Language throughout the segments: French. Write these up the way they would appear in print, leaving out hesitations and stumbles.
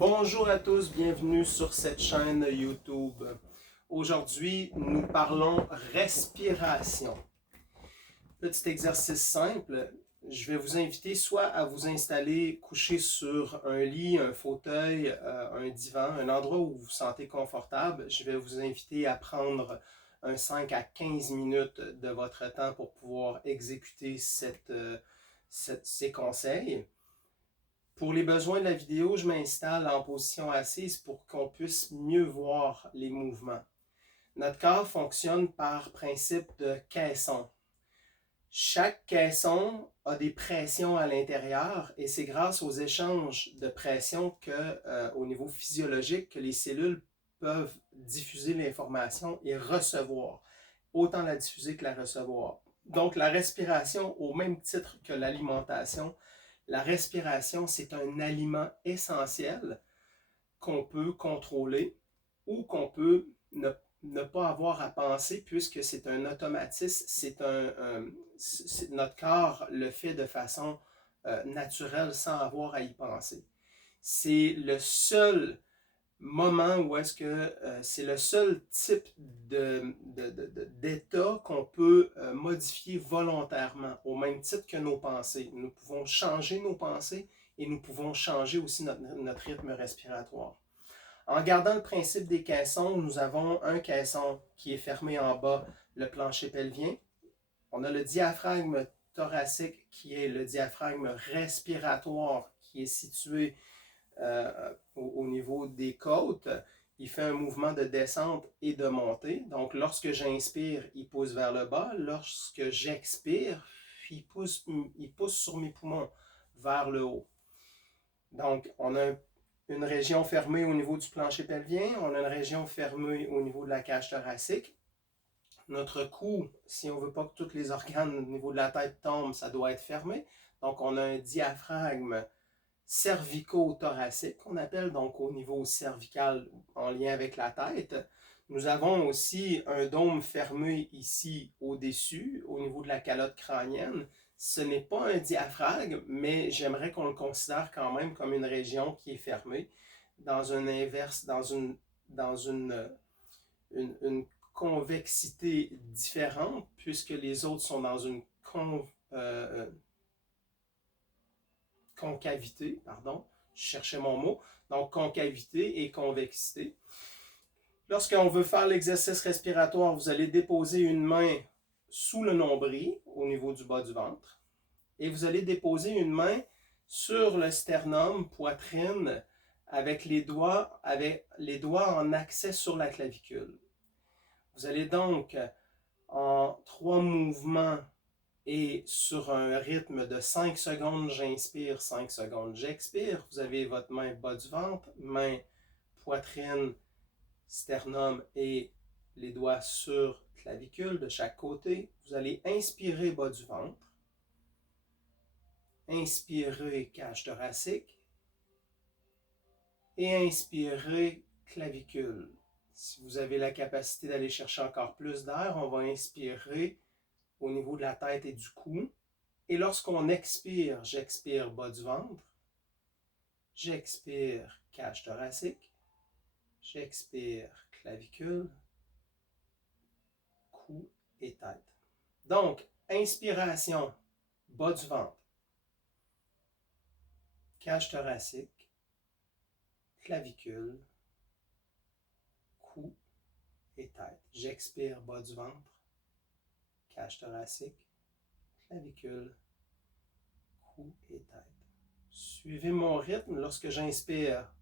Bonjour à tous, bienvenue sur cette chaîne YouTube. Aujourd'hui, nous parlons respiration. Petit exercice simple, je vais vous inviter soit à vous installer couché sur un lit, un fauteuil, un divan, un endroit où vous vous sentez confortable. Je vais vous inviter à prendre un 5 à 15 minutes de votre temps pour pouvoir exécuter ces conseils. Pour les besoins de la vidéo, je m'installe en position assise pour qu'on puisse mieux voir les mouvements. Notre corps fonctionne par principe de caisson. Chaque caisson a des pressions à l'intérieur et c'est grâce aux échanges de pression au niveau physiologique que les cellules peuvent diffuser l'information et recevoir, autant la diffuser que la recevoir. Donc la respiration, au même titre que l'alimentation, la respiration, c'est un aliment essentiel qu'on peut contrôler ou qu'on peut ne pas avoir à penser puisque c'est un automatisme, notre corps le fait de façon naturelle sans avoir à y penser. C'est le seul moment où est-ce que c'est le seul type d'état qu'on peut modifier volontairement, au même titre que nos pensées. Nous pouvons changer nos pensées et nous pouvons changer aussi notre rythme respiratoire. En gardant le principe des caissons, nous avons un caisson qui est fermé en bas, le plancher pelvien. On a le diaphragme thoracique qui est le diaphragme respiratoire qui est situé au niveau des côtes. Il fait un mouvement de descente et de montée. Donc, lorsque j'inspire, il pousse vers le bas. Lorsque j'expire, il pousse sur mes poumons vers le haut. Donc, on a une région fermée au niveau du plancher pelvien. On a une région fermée au niveau de la cage thoracique. Notre cou, si on ne veut pas que tous les organes au niveau de la tête tombent, ça doit être fermé. Donc, on a un diaphragme cervico-thoracique, qu'on appelle donc au niveau cervical en lien avec la tête. Nous avons aussi un dôme fermé ici au-dessus, au niveau de la calotte crânienne. Ce n'est pas un diaphragme, mais j'aimerais qu'on le considère quand même comme une région qui est fermée dans un inverse, dans une convexité différente, puisque les autres sont dans une concavité, pardon, je cherchais mon mot, donc concavité et convexité. Lorsqu'on veut faire l'exercice respiratoire, vous allez déposer une main sous le nombril, au niveau du bas du ventre, et vous allez déposer une main sur le sternum, poitrine, avec les doigts en accès sur la clavicule. Vous allez donc, en 3 mouvements, et sur un rythme de 5 secondes, j'inspire, 5 secondes, j'expire. Vous avez votre main bas du ventre, main, poitrine, sternum et les doigts sur clavicule de chaque côté. Vous allez inspirer bas du ventre. Inspirer cage thoracique. Et inspirer clavicule. Si vous avez la capacité d'aller chercher encore plus d'air, on va inspirer au niveau de la tête et du cou. Et lorsqu'on expire, j'expire bas du ventre, j'expire cage thoracique, j'expire clavicule, cou et tête. Donc, inspiration, bas du ventre, cage thoracique, clavicule, cou et tête. J'expire bas du ventre, cage thoracique, clavicule, cou et tête. Suivez mon rythme lorsque j'inspire.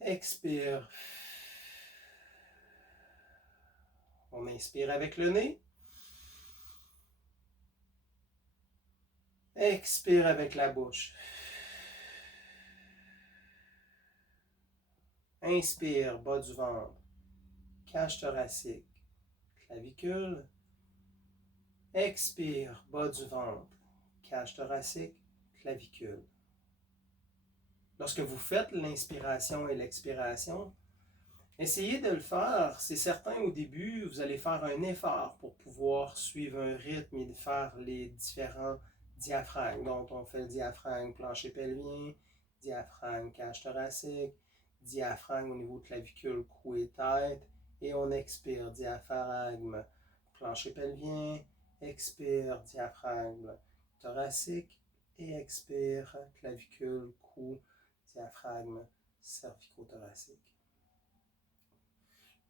Expire. On inspire avec le nez. Expire avec la bouche. Inspire, bas du ventre, cage thoracique, clavicule. Expire, bas du ventre, cage thoracique, clavicule. Lorsque vous faites l'inspiration et l'expiration, essayez de le faire. C'est certain, au début, vous allez faire un effort pour pouvoir suivre un rythme et faire les diaphragme. Donc, on fait le diaphragme plancher pelvien, diaphragme cage thoracique, diaphragme au niveau clavicule, cou et tête, et on expire diaphragme plancher pelvien, expire diaphragme thoracique et expire clavicule, cou, diaphragme cervico-thoracique.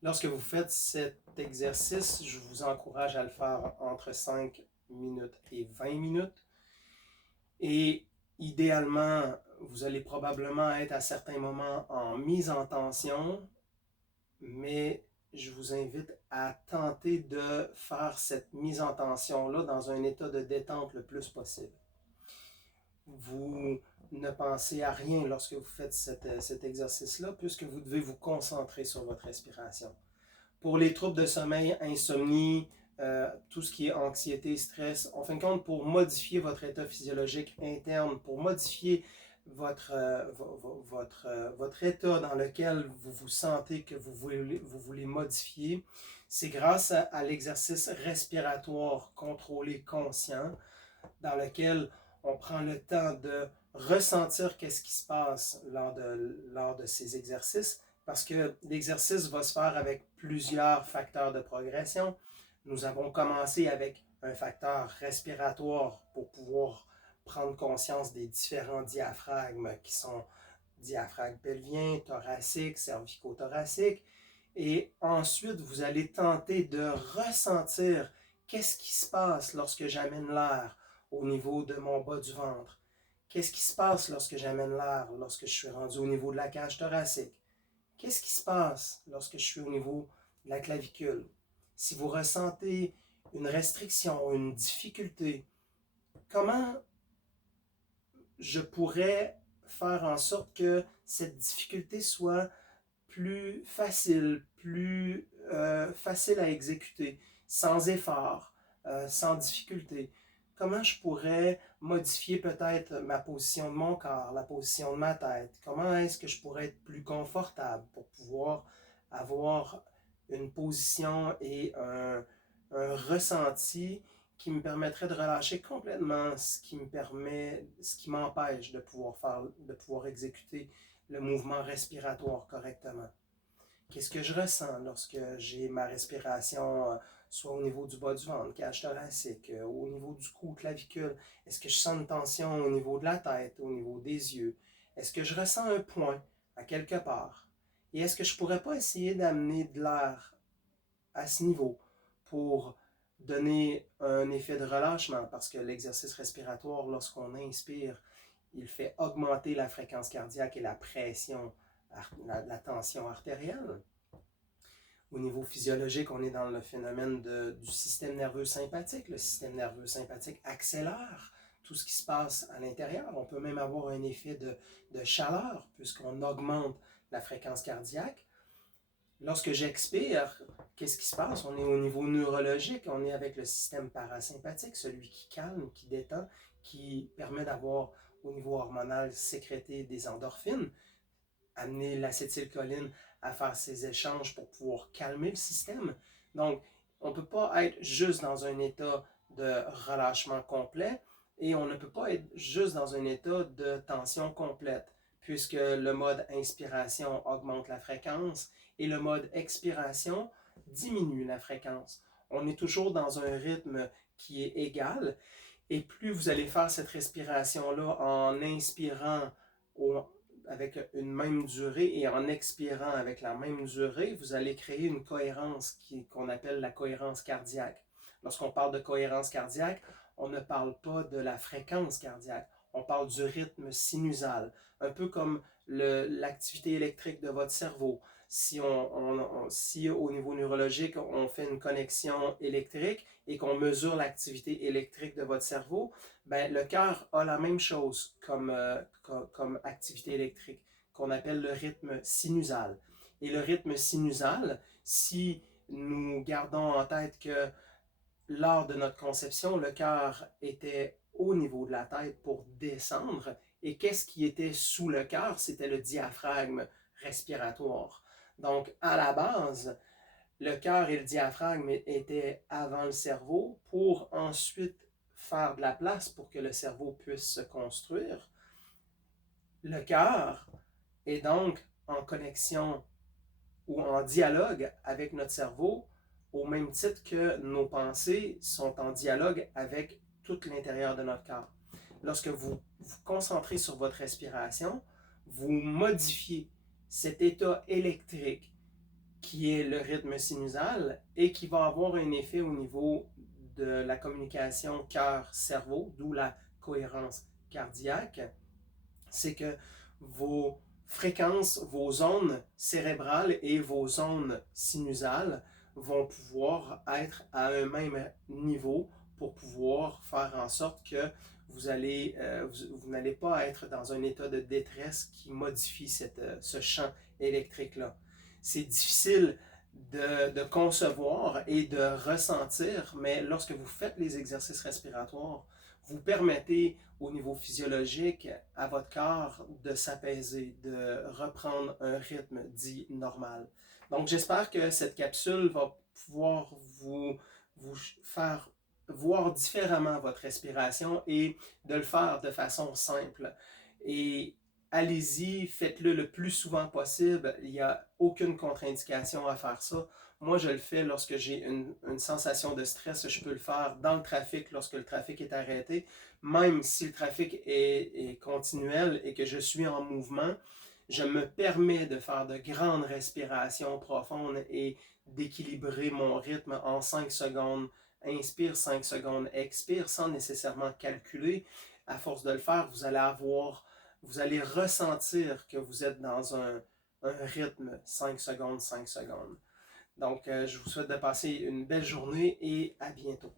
Lorsque vous faites cet exercice, je vous encourage à le faire entre 5 minutes et 20 minutes. Et idéalement, vous allez probablement être à certains moments en mise en tension, mais je vous invite à tenter de faire cette mise en tension-là dans un état de détente le plus possible. Vous ne pensez à rien lorsque vous faites cet exercice-là, puisque vous devez vous concentrer sur votre respiration. Pour les troubles de sommeil, insomnie, tout ce qui est anxiété, stress, en fin de compte, pour modifier votre état physiologique interne, pour modifier votre état dans lequel vous vous sentez que vous voulez modifier, c'est grâce à l'exercice respiratoire contrôlé conscient, dans lequel on prend le temps de ressentir qu'est-ce qui se passe lors de ces exercices, parce que l'exercice va se faire avec plusieurs facteurs de progression. Nous avons commencé avec un facteur respiratoire pour pouvoir prendre conscience des différents diaphragmes qui sont diaphragme pelvien, thoracique, cervico-thoracique. Et ensuite, vous allez tenter de ressentir qu'est-ce qui se passe lorsque j'amène l'air au niveau de mon bas du ventre. Qu'est-ce qui se passe lorsque j'amène l'air, lorsque je suis rendu au niveau de la cage thoracique? Qu'est-ce qui se passe lorsque je suis au niveau de la clavicule? Si vous ressentez une restriction, une difficulté, comment je pourrais faire en sorte que cette difficulté soit plus facile, plus facile à exécuter, sans effort, sans difficulté? Comment je pourrais modifier peut-être ma position de mon corps, la position de ma tête? Comment est-ce que je pourrais être plus confortable pour pouvoir avoir une position et un ressenti qui me permettrait de relâcher complètement ce qui m'empêche de pouvoir exécuter le mouvement respiratoire correctement? Qu'est-ce que je ressens lorsque j'ai ma respiration, soit au niveau du bas du ventre, cage thoracique, au niveau du cou, clavicule? Est-ce que je sens une tension au niveau de la tête, au niveau des yeux? Est-ce que je ressens un point à quelque part? Et est-ce que je pourrais pas essayer d'amener de l'air à ce niveau pour donner un effet de relâchement? Parce que l'exercice respiratoire, lorsqu'on inspire, il fait augmenter la fréquence cardiaque et la pression, la tension artérielle. Au niveau physiologique, on est dans le phénomène du système nerveux sympathique. Le système nerveux sympathique accélère tout ce qui se passe à l'intérieur. On peut même avoir un effet de chaleur puisqu'on augmente la fréquence cardiaque. Lorsque j'expire, qu'est-ce qui se passe? On est au niveau neurologique, on est avec le système parasympathique, celui qui calme, qui détend, qui permet d'avoir au niveau hormonal sécréter des endorphines, amener l'acétylcholine à faire ses échanges pour pouvoir calmer le système. Donc, on ne peut pas être juste dans un état de relâchement complet et on ne peut pas être juste dans un état de tension complète, puisque le mode inspiration augmente la fréquence et le mode expiration diminue la fréquence. On est toujours dans un rythme qui est égal et plus vous allez faire cette respiration-là en inspirant avec une même durée et en expirant avec la même durée, vous allez créer une cohérence qu'on appelle la cohérence cardiaque. Lorsqu'on parle de cohérence cardiaque, on ne parle pas de la fréquence cardiaque, on parle du rythme sinusal, un peu comme l'activité électrique de votre cerveau. Si au niveau neurologique, on fait une connexion électrique et qu'on mesure l'activité électrique de votre cerveau, ben, le cœur a la même chose comme activité électrique, qu'on appelle le rythme sinusal. Et le rythme sinusal, si nous gardons en tête que lors de notre conception, le cœur était au niveau de la tête pour descendre, et qu'est-ce qui était sous le cœur? C'était le diaphragme respiratoire. Donc, à la base, le cœur et le diaphragme étaient avant le cerveau pour ensuite faire de la place pour que le cerveau puisse se construire. Le cœur est donc en connexion ou en dialogue avec notre cerveau, au même titre que nos pensées sont en dialogue avec tout l'intérieur de notre corps. Lorsque vous vous concentrez sur votre respiration, vous modifiez cet état électrique qui est le rythme sinusal et qui va avoir un effet au niveau de la communication cœur-cerveau, d'où la cohérence cardiaque. C'est que vos fréquences, vos zones cérébrales et vos zones sinusales vont pouvoir être à un même niveau pour pouvoir faire en sorte que vous n'allez pas être dans un état de détresse qui modifie ce champ électrique-là. C'est difficile de concevoir et de ressentir, mais lorsque vous faites les exercices respiratoires, vous permettez au niveau physiologique à votre corps de s'apaiser, de reprendre un rythme dit normal. Donc j'espère que cette capsule va pouvoir vous faire voir différemment votre respiration et de le faire de façon simple. Et allez-y, faites-le le plus souvent possible. Il n'y a aucune contre-indication à faire ça. Moi, je le fais lorsque j'ai une sensation de stress. Je peux le faire dans le trafic lorsque le trafic est arrêté. Même si le trafic est continuel et que je suis en mouvement, je me permets de faire de grandes respirations profondes et d'équilibrer mon rythme en 5 secondes. Inspire 5 secondes, expire sans nécessairement calculer. À force de le faire, vous allez ressentir que vous êtes dans un rythme 5 secondes, 5 secondes. Donc, je vous souhaite de passer une belle journée et à bientôt.